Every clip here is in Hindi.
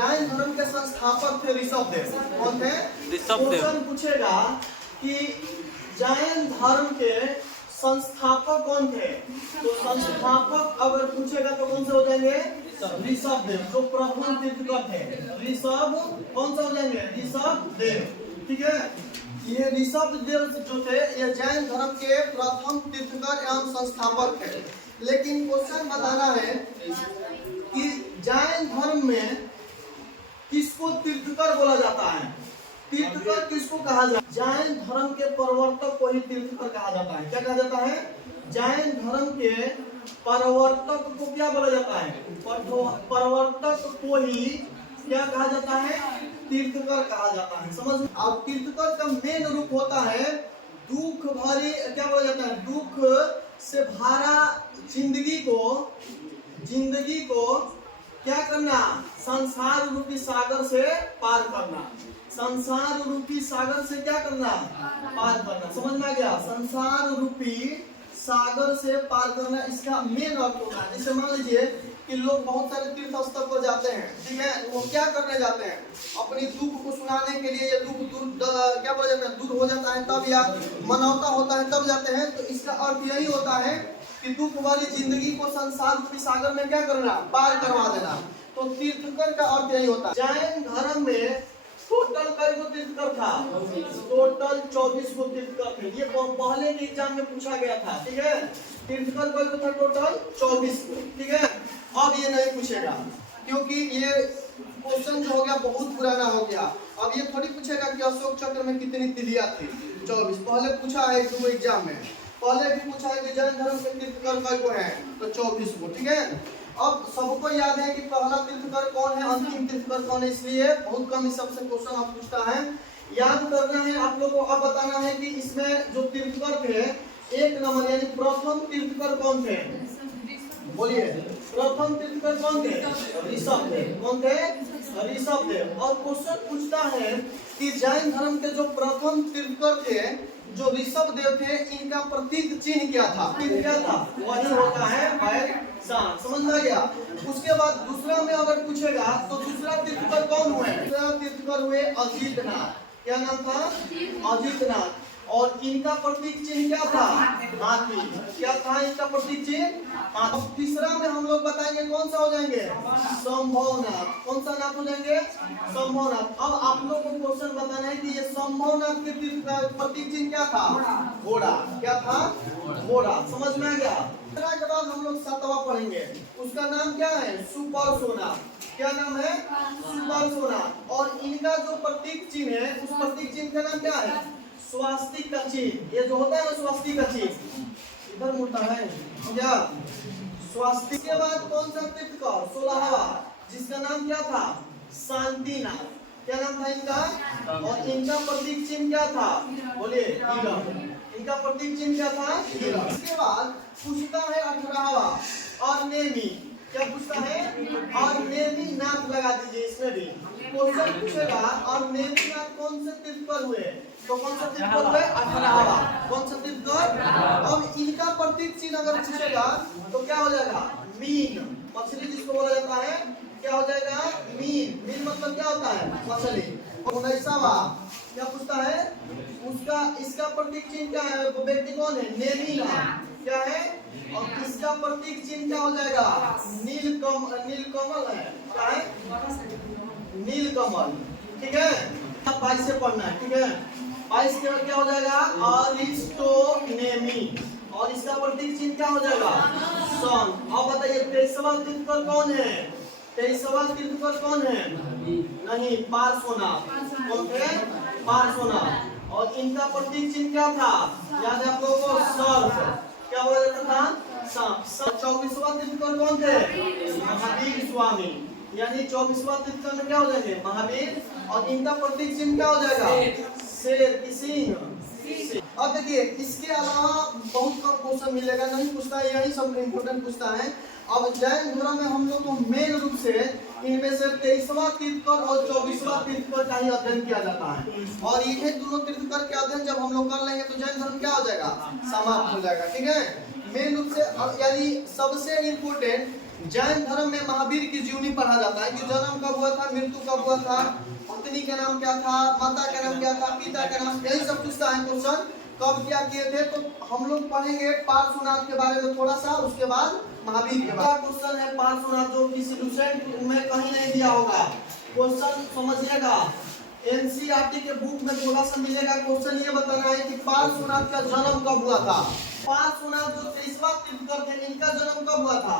जैन धर्म के संस्थापक थे ऋषभदेव। कौन थे? ऋषभदेव। क्वेश्चन पूछेगा कि जैन धर्म के संस्थापक कौन थे, तो संस्थापक अगर पूछेगा तो कौन से हो जाएंगे? ऋषभदेव, जो प्रथम तीर्थकर थे। ऋषभ कौन सा हो जाएंगे? ऋषभदेव। ठीक है, ये ऋषभदेव जो थे ये जैन धर्म के प्रथम तीर्थकर एवं संस्थापक थे। लेकिन क्वेश्चन बताना है कि जैन धर्म में किसको तीर्थकर बोला जाता है? तीर्थकर किसको कहा जाता है? जैन धर्म के प्रवर्तक को ही तीर्थकर कहा जाता है। क्या कहा जाता है? जैन धर्म के प्रवर्तक को क्या बोला जाता है? प्रवर्तक को ही क्या कहा जाता है? तीर्थकर कहा जाता है। समझ में? अब तीर्थकर का मेन रूप होता है दुख भरी, क्या बोला जाता है? दुख से भरा जिंदगी को क्या करना? संसार रूपी सागर से पार करना। संसार रूपी सागर से क्या करना? पार करना। समझ में आ गया? संसार रूपी सागर से पार करना इसका मेन अर्थ होता है। जैसे मान लीजिए कि लोग बहुत सारे तीर्थ स्थल पर जाते हैं, ठीक है, वो क्या करने जाते हैं? अपनी दुख को सुनाने के लिए, या दुख दूर क्या बोला जाता है, दूर हो जाता है तब, या मनौता होता है तब जाते हैं। तो इसका अर्थ यही होता है कि दुख वाली जिंदगी को संसार रूपी सागर में क्या करना? पार करवा देना। तो तीर्थकर का अर्थ यही होता है। जैन धर्म में टोटल कई गो तीर्थकर था? टोटल 24 गो तीर्थकर थे। ये पहले के एग्जाम में पूछा गया था। ठीक है, तीर्थकर कई गो था? टोटल 24 गो। ठीक है, अब ये नहीं पूछेगा क्योंकि ये क्वेश्चन जो हो गया बहुत पुराना हो गया। अब ये थोड़ी पूछेगा कि अशोक चक्र में कितनी तिलियां थी? 24। पहले पूछा है दो एग्जाम में, पहले भी पूछा है कि जैन धर्म के तीर्थकर कई गो हैं, तो 24 गो। ठीक है, अब सबको याद है कि पहला तीर्थकर कौन है, अंतिम तीर्थकर कौन है, इसलिए बहुत कम इस सबसे क्वेश्चन आप पूछता है। याद करना है आप लोगों को। अब बताना है कि इसमें जो तीर्थकर थे, एक नंबर यानी प्रथम तीर्थकर कौन थे? बोलिए, प्रथम तीर्थकर कौन थे? ऋषभदेव। कौन थे? ऋषभदेव। और क्वेश्चन पूछता है कि जैन धर्म के जो प्रथम तीर्थकर थे, जो ऋषभदेव थे, इनका प्रतीक चिन्ह क्या था? क्या था? वही होता है बैल सांड। समझ में आ गया? उसके बाद दूसरा में अगर पूछेगा तो दूसरा तीर्थकर कौन हुए? दूसरा तीर्थकर हुए अजितनाथ। क्या नाम था? अजितनाथ। और इनका प्रतीक चिन्ह क्या था? हाथी। क्या था इनका प्रतीक चिन्ह? हाथी। तीसरा में हम लोग बताएंगे कौन सा हो जाएंगे? संभवनाथ। कौन सा नाथ हो जाएंगे? संभवनाथ। अब आप लोग को क्वेश्चन बताना है कि ये संभवनाथ के तीर्थ का प्रतीक चिन्ह क्या था? घोड़ा। क्या था? घोड़ा। समझ में आ गया? के बाद हम लोग 7वां पढ़ेंगे, उसका नाम क्या है? सुपर्णनाथ। क्या नाम है? सुपर्णनाथ। और इनका जो प्रतीक चिन्ह है, उस प्रतीक चिन्ह का नाम क्या है? स्वास्तिक का चिन्ह। ये जो होता है ना स्वास्तिक का चिन्ह, इधर मुड़ता है क्या? स्वास्तिक के बाद कौन सा तीर्थकर? 16वां, जिसका नाम क्या था? शांतिनाथ। क्या नाम था इनका? और इनका प्रतीक चिन्ह क्या था? बोलिए, हीरा। इनका प्रतीक चिन्ह क्या था? हीरा। इसके बाद पूछता है 18वां और नेमी। क्या पूछता है? और नेमी नाथ लगा दीजिए इसमें भी क्वेश्चन पूछेगा। और नेमी नाथ कौन से तीर्थकर हुए? तो कौन सा तीर्थकर हुए? 18वां। कौन सा तीर्थकर? अब इनका प्रतीक चिन्ह अगर पूछेगा तो क्या हो जाएगा? मीन। मछली जिसको बोला जाता है, क्या हो जाएगा? मीन। मीन मतलब क्या होता है? मछली। 19वां क्या पूछता है? उसका इसका प्रतीक चिन्ह क्या है? वो व्यक्ति कौन है? नेमी नाथ। क्या है? और इसका प्रतीक चिन्ह क्या हो जाएगा? नीलकमल है। क्या है? नीलकमल। ठीक है, 22 से पढ़ना है। ठीक है, 22 के बाद क्या हो जाएगा? अरिस्टोनेमी। और इसका प्रतीक चिन्ह क्या हो जाएगा? सन। अब बताइए 23वां तीर्थकर कौन है? 23वां तीर्थकर कौन है? नहीं, पार्श्वनाथ। कौन थे? पार्श्वनाथ। और इनका प्रतीक चिन्ह क्या था? याद है आप लोगों को? सर्प। क्या बोला जाता था? सांप। 24वां तीर्थकर कौन थे? महावीर स्वामी। यानी 24वां तीर्थकर में क्या हो जाएंगे? महावीर। और इनका प्रतीक चिन्ह क्या हो जाएगा? शेर की सींग। अब देखिए इसके अलावा बहुत कम क्वेश्चन मिलेगा, नहीं पूछता है, यही सब इम्पोर्टेंट पूछता है। अब जैन धर्म में हम लोग को मेन रूप से इनमें से 23वां तीर्थकर और 24वां तीर्थकर का ही अध्ययन किया जाता है। और ये दोनों तीर्थकर के अध्ययन जब हम लोग कर लेंगे तो जैन धर्म क्या हो जाएगा? समाप्त हो जाएगा। ठीक है, मेन रूप से यानी सबसे इम्पोर्टेंट जैन धर्म में महावीर की जीवनी पढ़ा जाता है कि जन्म कब हुआ था, मृत्यु कब हुआ था, पत्नी का नाम क्या था, माता का नाम क्या था, पिता का नाम, यही सब पूछता है क्वेश्चन। कब क्या किए थे, तो हम लोग पढ़ेंगे पार्श्वनाथ के बारे में थोड़ा सा, उसके बाद महावीर के बारे में। क्वेश्चन है पार्श्वनाथ, जो किसी लुसेंट में कहीं नहीं दिया होगा। क्वेश्चन समझिएगा, एनसीईआरटी के बुक में थोड़ा सा मिलेगा। क्वेश्चन ये बताना है कि पार्श्वनाथ का जन्म कब हुआ था। पार्श्वनाथ जो 23वां तीर्थंकर थे, इनका जन्म कब हुआ था,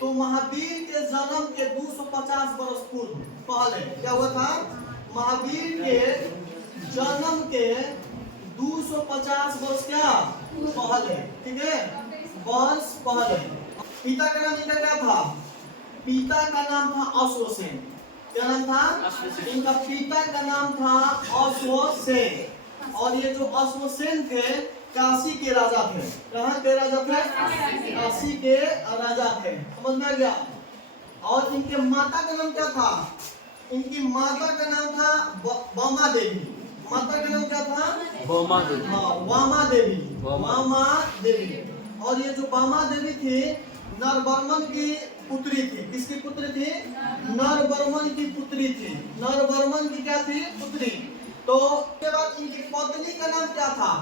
तो महावीर के जन्म के 250 वर्ष पूर्व पहले क्या हुआ था, महावीर के जन्म के 250 वर्ष क्या पहले, ठीक है, वर्ष पहले। पिता का नाम इनका क्या था, पिता का नाम था अश्वसेन। क्या नाम था, इनका पिता का नाम था अश्वसेन। और ये जो अश्वसेन थे काशी के राजा थे। कहाँ के राजा थे, काशी के राजा थे, समझ में आ गया। और इनके माता का नाम क्या था, इनकी माता का नाम था वामा देवी। माता का नाम क्या था, वामा देवी। हाँ, वामा देवी, वामा देवी। और ये जो वामा देवी थी नरवर्मन की पुत्री थी। किसकी पुत्री थी, नरवर्मन की पुत्री थी। नरवर्मन की क्या थी, पुत्री। तो उसके बाद इनकी पत्नी का नाम क्या था,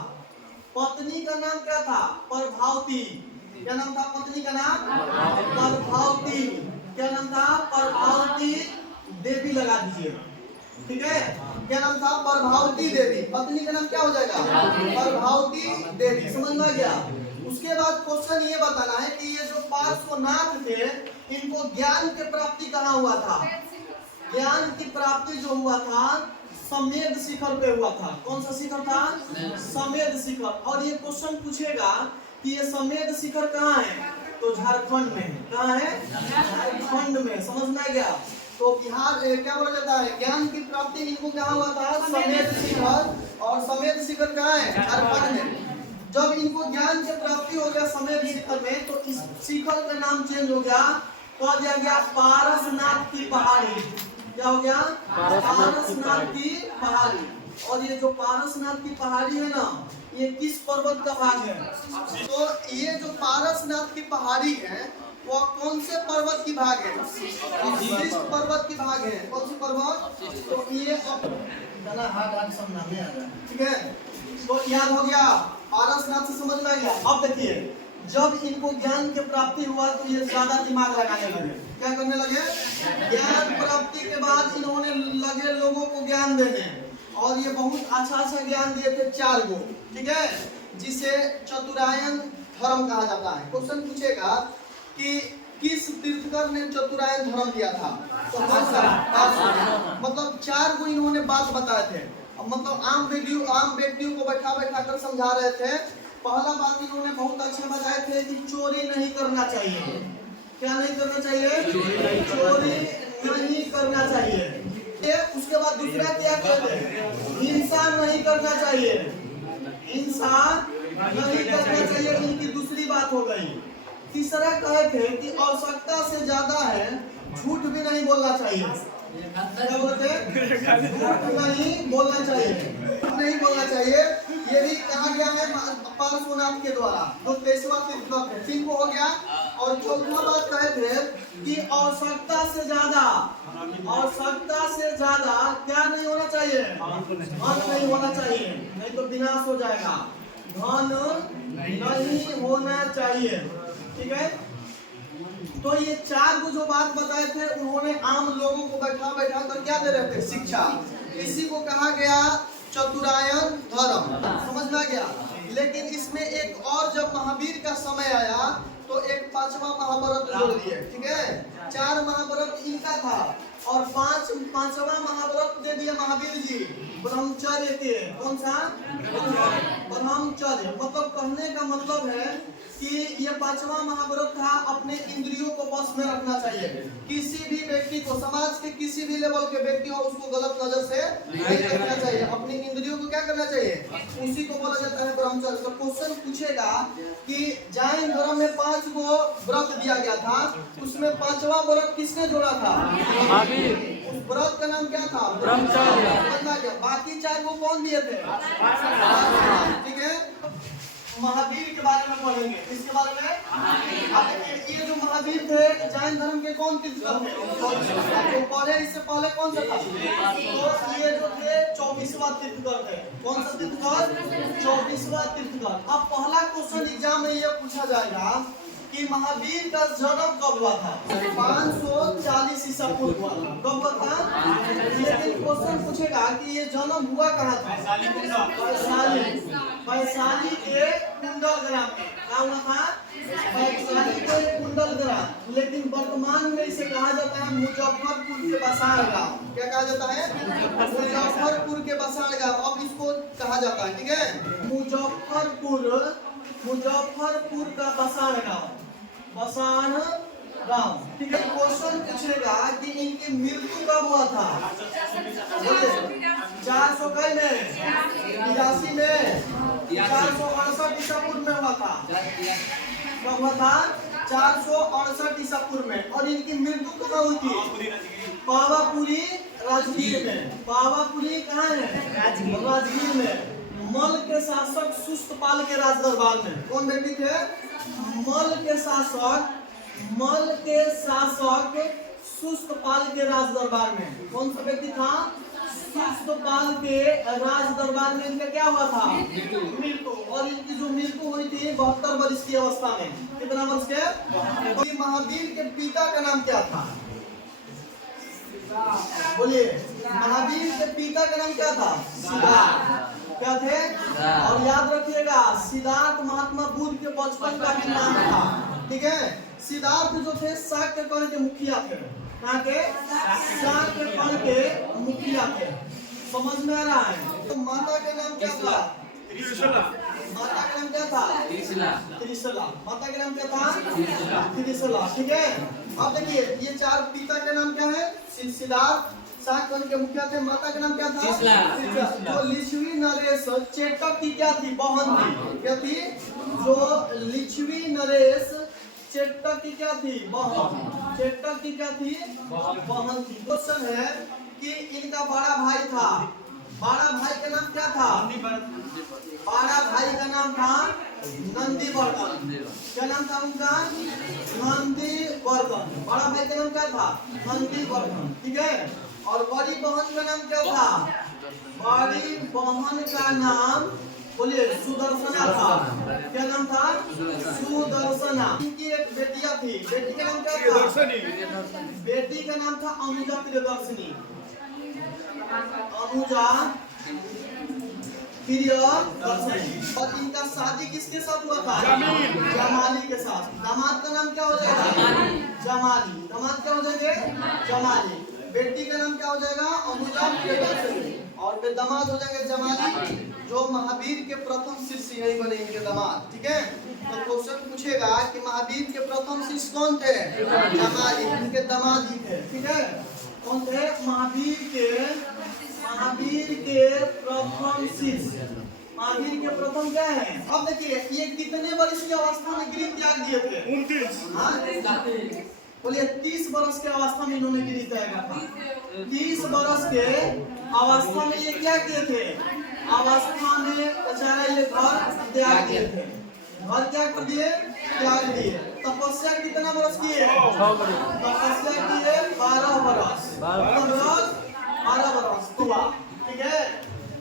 पत्नी का नाम क्या था, प्रभावती। क्या नाम था पत्नी का नाम, प्रभावती। क्या नाम था, प्रभावती देवी लगा दीजिए, ठीक है। क्या नाम था, प्रभावती देवी। पत्नी का नाम क्या हो जाएगा, प्रभावती देवी। समझ में आ गया। उसके बाद क्वेश्चन ये बताना है कि ये जो पार्श्वनाथ थे, इनको ज्ञान की प्राप्ति कहाँ हुआ था। ज्ञान की प्राप्ति जो हुआ था समेध शिखर पे हुआ था। कौन सा शिखर था, समेध शिखर। और ये क्वेश्चन पूछेगा कि ये समेध शिखर कहाँ है, तो झारखंड में। कहाँ है, झारखंड में। समझ में आ गया। तो बिहार क्या बोला जाता है, ज्ञान की प्राप्ति इनको कहाँ हुआ था, समेध शिखर। और समेध शिखर कहाँ है, झारखंड में। जब इनको ज्ञान की प्राप्ति हो गया समेध शिखर में, तो इस शिखर का नाम चेंज हो गया, कह दिया गया पारसनाथ की पहाड़ी। क्या हो गया, पारसनाथ की पहाड़ी। और ये जो पारसनाथ की पहाड़ी है ना, ये किस पर्वत का भाग है, तो ये जो पारसनाथ की पहाड़ी है वो कौन से पर्वत की भाग है, वशिष्ठ पर्वत की भाग है। कौन सी पर्वत, तो ये हाथ समझना में आ रहा है, ठीक है। तो याद हो गया, पारसनाथ से समझ में आ गया। अब देखिए, जब इनको ज्ञान की प्राप्ति हुआ तो ये ज्यादा दिमाग लगाने लगे। क्या करने लगे, ज्ञान प्राप्ति के बाद इन्होंने लगे लोगों को ज्ञान देने। और ये बहुत अच्छा ज्ञान दिए थे, 4 गो, ठीक है, जिसे चतुरायन धर्म कहा जाता है। क्वेश्चन पूछेगा कि किस तीर्थंकर ने चतुरायन धर्म दिया था, तो कौन सा, मतलब 4 गो इन्होंने बात बताए थे। मतलब आम व्यक्तियों को बैठा कर समझा रहे थे। पहला बात इन्होंने बहुत अच्छा बताए थे कि चोरी नहीं करना चाहिए। क्या नहीं करना चाहिए, चोरी नहीं करना चाहिए। उसके बाद दूसरा क्या कहते हैं, हिंसा नहीं करना चाहिए, हिंसा नहीं करना चाहिए, इनकी दूसरी बात हो गई। तीसरा कहे थे कि आवश्यकता से ज्यादा है, झूठ भी नहीं बोलना चाहिए। क्या बोलते हैं, झूठ नहीं बोलना चाहिए, झूठ नहीं बोलना चाहिए। ये भी कहा गया है पार्श्वनाथ के द्वारा, जो 23वां तीर्थंकर है। 3 को हो गया। और चौथा बात कहे थे कि आवश्यकता से ज्यादा क्या नहीं होना चाहिए, धन नहीं होना चाहिए, नहीं तो विनाश हो जाएगा। धन नहीं होना चाहिए, ठीक है। तो ये 4 को जो बात बताए थे, उन्होंने आम लोगों को बैठा कर क्या दे रहे थे, शिक्षा। इसी को कहा गया चतुरायन धर्म। समझ में आ गया। लेकिन इसमें एक और, जब महावीर का समय आया तो एक 5वां महाभारत जोड़ दिए, ठीक है। 4 महाभारत इनका था और 5वां महाभारत दे दिया महावीर जी, ब्रह्मचर्य के। कौन सा, ब्रह्मचर्य। मतलब कहने का मतलब है कि ये 5वां महाभारत था, अपने इंद्रियों को बस में रखना चाहिए। किसी भी व्यक्ति को, समाज के किसी भी लेवल के व्यक्ति हो, उसको गलत नजर से नहीं देखना चाहिए। अपनी इंद्रियों को क्या करना चाहिए, उसी को बोला जाता है ब्रह्मचर्य। तो क्वेश्चन पूछेगा कि जैन धर्म में 5 को व्रत दिया गया था, उसमें 5वां व्रत किसने जोड़ा था, उस व्रत का नाम क्या था, ब्रह्मचर्य। बाकी 4 को कौन दिए थे, ठीक है। महावीर के बारे में पढ़ेंगे। किसके बारे में? अब देखिए ये जो महावीर थे जैन धर्म के कौन तीर्थकर थे? तो पहले इससे पहले कौन सा था? तो ये जो थे 24वां तीर्थकर थे। कौन सा तीर्थकर? 24वां तीर्थकर। अब पहला क्वेश्चन एग्जाम में ये पूछा जाएगा कि महावीर का जन्म कब हुआ था? 540 ईसा पूर्व हुआ था। कब हुआ था? लेकिन क्वेश्चन पूछेगा कि ये जन्म हुआ कहाँ था? वैशाली के कुंडल ग्राम में। क्या हुआ था? वैशाली के कुंडल ग्राम। लेकिन वर्तमान में इसे कहा जाता है मुजफ्फरपुर के बसाड़ गाँव। क्या कहा जाता है? मुजफ्फरपुर के बसाड़ गाँव। अब इसको कहा जाता है, ठीक है, मुजफ्फरपुर का बसाड़ गाँव, बसाड़ गाँव, ठीक है। क्वेश्चन पूछेगा कि इनकी मृत्यु कब हुआ था? 400 कई में 82 में 468 ईसा पूर्व में हुआ था। कब हुआ था? 468 ईसा पूर्व में। और इनकी मृत्यु कहाँ हुई थी? पावापुरी राजगीर में। पावापुरी कहाँ है? राजगीर में। मल के शासक सुस्तपाल के राज दरबार में। कौन व्यक्ति थे? मल के शासक सुस्तपाल के राज दरबार में। कौन सा व्यक्ति था? सुस्तपाल के राज दरबार में इनका क्या हुआ था? मृत्यु। और इनकी जो मृत्यु हुई थी 72 वर्ष की अवस्था में। कितना वर्ष के? तो महावीर के पिता का नाम क्या था? बोलिए, महावीर के पिता का नाम क्या था? सिद्धार्थ। क्या थे? और याद रखिएगा सिद्धार्थ महात्मा बुद्ध के बचपन का भी नाम था, ठीक है। सिद्धार्थ जो थे शाक्य कर्ण के मुखिया थे। कहाँ के? शाक्य कर्ण के मुखिया थे। समझ में आ रहा है? तो माता का नाम क्या था? माता का नाम क्या था? त्रिशला। माता का नाम क्या था? त्रिशला, ठीक है। अब देखिए ये चार पिता का नाम क्या है? सिद्धार्थ, शाक्य कर्ण के मुखिया थे। माता का नाम क्या था? जो लिच्छवी नरेश चेटक की क्या थी? बहन थी। क्या थी? जो लिच्छवी नरेश चेटक की क्या थी? बहन। चेटक की क्या थी? बहन थी। क्वेश्चन है कि इनका बड़ा भाई था। बड़ा भाई का नाम क्या था? बड़ा भाई का नाम था नंदीवर्धन। क्या नाम था उनका? नंदीवर्धन। बड़ा भाई का नाम क्या था? नंदीवर्धन, ठीक है। और बड़ी बहन का नाम क्या था? बड़ी बहन का नाम बोलिए सुदर्शना था। क्या नाम था? सुदर्शना। इनकी एक बेटिया थी। बेटी का नाम क्या था? बेटी का नाम था अनुजा प्रियदर्शनी। अनुजा प्रियदर्शनी। और इनका शादी किसके साथ हुआ था? जमाली के साथ। दामाद का नाम क्या हो जाएगा? जमाली। दामाद क्या हो जाएंगे? जमाली। बेटी का नाम क्या हो जाएगा? अनुजा प्रियदर्शनी। और वे दामाद हो जाएंगे जमाली, जो महावीर के प्रथम शिष्य यही बने इनके दामाद, ठीक है। तो क्वेश्चन पूछेगा कि महावीर के प्रथम शिष्य कौन थे? जमाली। इनके दामाद ही थे, ठीक है। कौन थे? महावीर के प्रथम शिष्य। महावीर के प्रथम क्या है? अब देखिए ये कितने वर्ष की अवस्था में गृह त्याग दिए थे? 29। बोलिए 30 वर्ष के अवस्था में इन्होंने गृह त्याग था। 30 वर्ष के अवस्था में ये क्या किए थे? अवस्था में बेचारा ये घर त्याग दिए थे। घर क्या कर दिए? त्याग दिए। तपस्या कितना वर्ष किए? तपस्या किए 12 वर्ष। 12 वर्ष हुआ, ठीक है।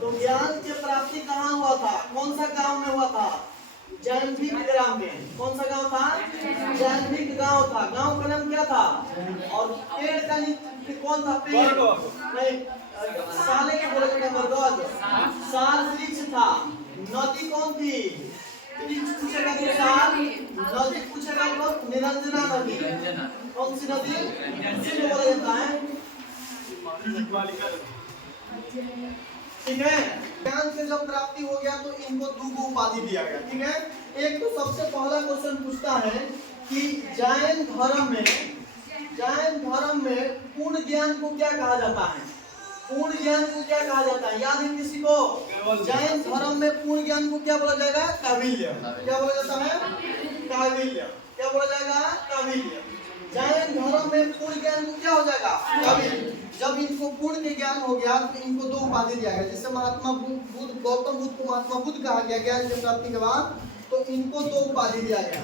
तो ज्ञान की प्राप्ति कहाँ हुआ था? कौन सा गांव में हुआ था? जैनभिक ग्राम में। कौन सा गांव था? जैनभिक गांव था। गांव का नाम क्या था? और पेड़ का कौन था? पेड़ नहीं, साले के बोले थे बरगद। साल वृक्ष था। नदी कौन थी? वृक्ष पूछेगा तो साल। नदी पूछेगा तो निरंजना नदी। कौन सी नदी? उसी को बोला जाता है, ठीक है। ज्ञान से जब प्राप्ति हो गया तो इनको दो उपाधि दिया गया, ठीक है। एक तो सबसे पहला क्वेश्चन पूछता है कि जैन धर्म में पूर्ण ज्ञान को क्या कहा जाता है? पूर्ण ज्ञान को क्या कहा जाता है? याद है किसी को? जैन धर्म में पूर्ण ज्ञान को क्या बोला जाएगा? काबिल्य। क्या बोला जाता है? काबिल्य। क्या बोला जाएगा? काबिल्य। जैन धर्म में पूर्ण ज्ञान को क्या हो जाएगा? काबिल्य। जब इनको पूर्ण के ज्ञान हो गया तो इनको दो उपाधि दिया गया। जैसे महात्मा बुद्ध, गौतम बुद्ध को महात्मा बुद्ध कहा गया ज्ञान की प्राप्ति के बाद। तो इनको दो उपाधि दिया गया।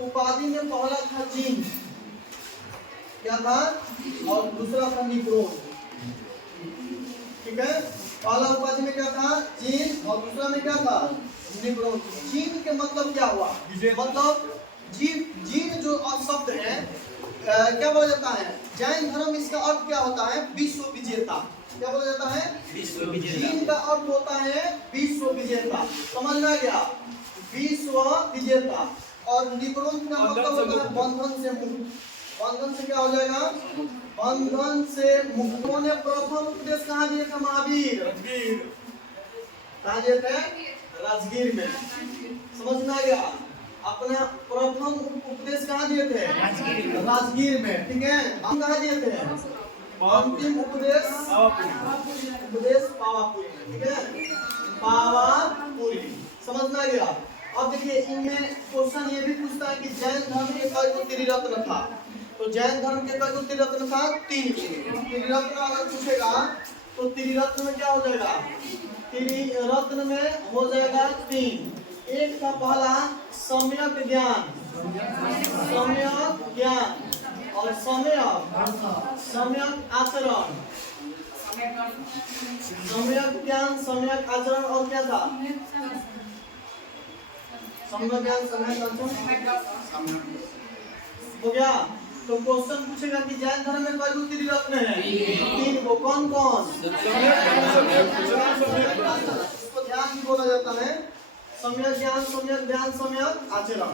उपाधि में पहला था जीन, क्या था, और दूसरा था निग्रोन। ठीक है, पहला उपाधि में क्या था, जीन, और दूसरा में क्या था, निग्रोन। जीन के मतलब क्या हुआ, मतलब जीन जो शब्द है क्या बोला जाता है, जैन धर्म, इसका अर्थ क्या होता है, विश्व विजेता। क्या बोला जाता है, विश्व विजेता। जीन का अर्थ होता है विश्व विजेता, समझ में आ गया, विश्व विजेता। और निग्रोन का मतलब होता है बंधन से मुक्त। बंधन से क्या हो जाएगा, बंधन से मुक्त। ने प्रथम उपदेश कहाँ दिए थे महावीर, कहाँ दिए थे, राजगीर में। समझ में आ गया, अपना प्रथम उपदेश कहाँ दिए थे, राजगीर में। ठीक है, हम कहाँ दिए थे, अंतिम उपदेश पावापुरी में। ठीक है, पावापुरी। समझ में आ गया। अब देखिए, इनमें क्वेश्चन ये भी पूछता है कि जैन धर्म के कई गो त्रिरत्न था। तो जैन धर्म के कई गो त्रिरत्न था, 3 त्रिरत्न अगर पूछेगा तो त्रिरत्न में क्या हो जाएगा, त्रिरत्न में हो जाएगा 3। एक का पहला सम्यक ज्ञान, सम्यक ज्ञान, और सम्यक आचरण। सम्यक ज्ञान, सम्यक आचरण, और क्या था, सम्यक ज्ञान, सम्यक आचरण हो गया। तो क्वेश्चन पूछेगा कि जैन धर्म में कई गो त्रिरत्न है, 3 गो। कौन कौन, इसको ध्यान भी बोला जाता है, सम्यक ज्ञान, सम्यक ध्यान, सम्यक आचरण।